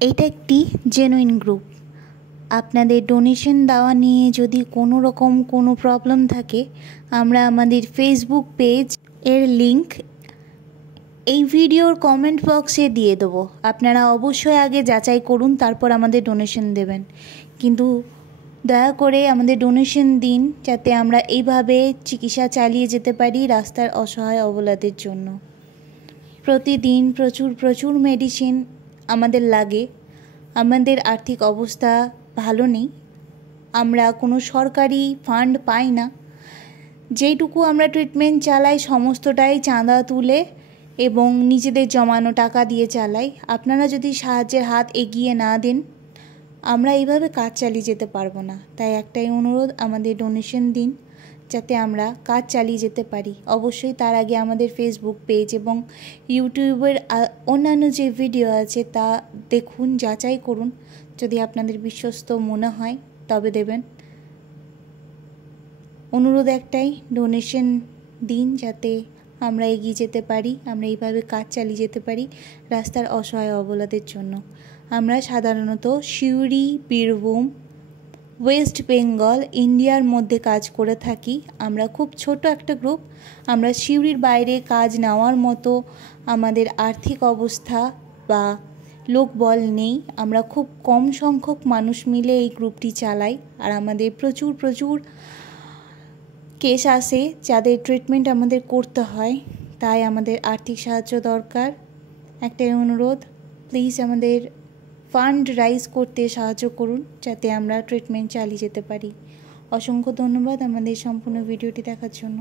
এইটা একটি genuine group. আপনাদের ডোনেশন দেওয়া নিয়ে যদি কোনো রকম কোনো প্রবলেম থাকে, আমরা আমাদের ফেসবুক পেজ এর লিংক এই ভিডিওর কমেন্ট বক্সে দিয়ে দেবো। আপনারা অবশ্যই আগে যাচাই করুন, তারপর আমাদের ডোনেশন দেবেন। কিন্তু দয়া করে আমাদের ডোনেশন দিন, যাতে আমরা এইভাবে চিকিৎসা চালিয়ে যেতে পারি রাস্তার অসহায় অবলাদের জন্য। প্রতিদিন প্রচুর মেডিসিন আমাদের লাগে। আমাদের আর্থিক অবস্থা ভালো নেই, আমরা কোনো সরকারি ফান্ড পাই না। যেইটুকু আমরা ট্রিটমেন্ট চালাই সমস্তটাই চাঁদা তুলে এবং নিজেদের জমানো টাকা দিয়ে চালাই। আপনারা যদি সাহায্যের হাত এগিয়ে না দেন, আমরা এইভাবে কাজ চালিয়ে যেতে পারবো না। তাই একটাই অনুরোধ, আমাদের ডোনেশন দিন, যাতে আমরা কাজ চালিয়ে যেতে পারি। অবশ্যই তার আগে আমাদের ফেসবুক পেজ এবং ইউটিউবের অন্যান্য যে ভিডিও আছে তা দেখুন, যাচাই করুন। যদি আপনাদের বিশ্বস্ত মনে হয় তবে দেবেন। অনুরোধ একটাই, ডোনেশন দিন, যাতে আমরা এগিয়ে যেতে পারি, আমরা এইভাবে কাজ চালিয়ে যেতে পারি রাস্তার অসহায় অবলাদের জন্য। আমরা সাধারণত সিউড়ি, বীরভূম, ওয়েস্ট বেঙ্গল, ইন্ডিয়ার মধ্যে কাজ করে থাকি। আমরা খুব ছোট একটা গ্রুপ। আমরা সিউড়ির বাইরে কাজ নেওয়ার মতো আমাদের আর্থিক অবস্থা বা লোকবল নেই। আমরা খুব কম সংখ্যক মানুষ মিলে এই গ্রুপটি চালাই। আর আমাদের প্রচুর কেস আসে যাদের ট্রিটমেন্ট আমাদের করতে হয়, তাই আমাদের আর্থিক সাহায্য দরকার। একটাই অনুরোধ, প্লিজ আমাদের ফান্ড রাইজ করতে সাহায্য করুন, যাতে আমরা ট্রিটমেন্ট চালিয়ে যেতে পারি। অসংখ্য ধন্যবাদ আমাদের সম্পূর্ণ ভিডিওটি দেখার জন্য।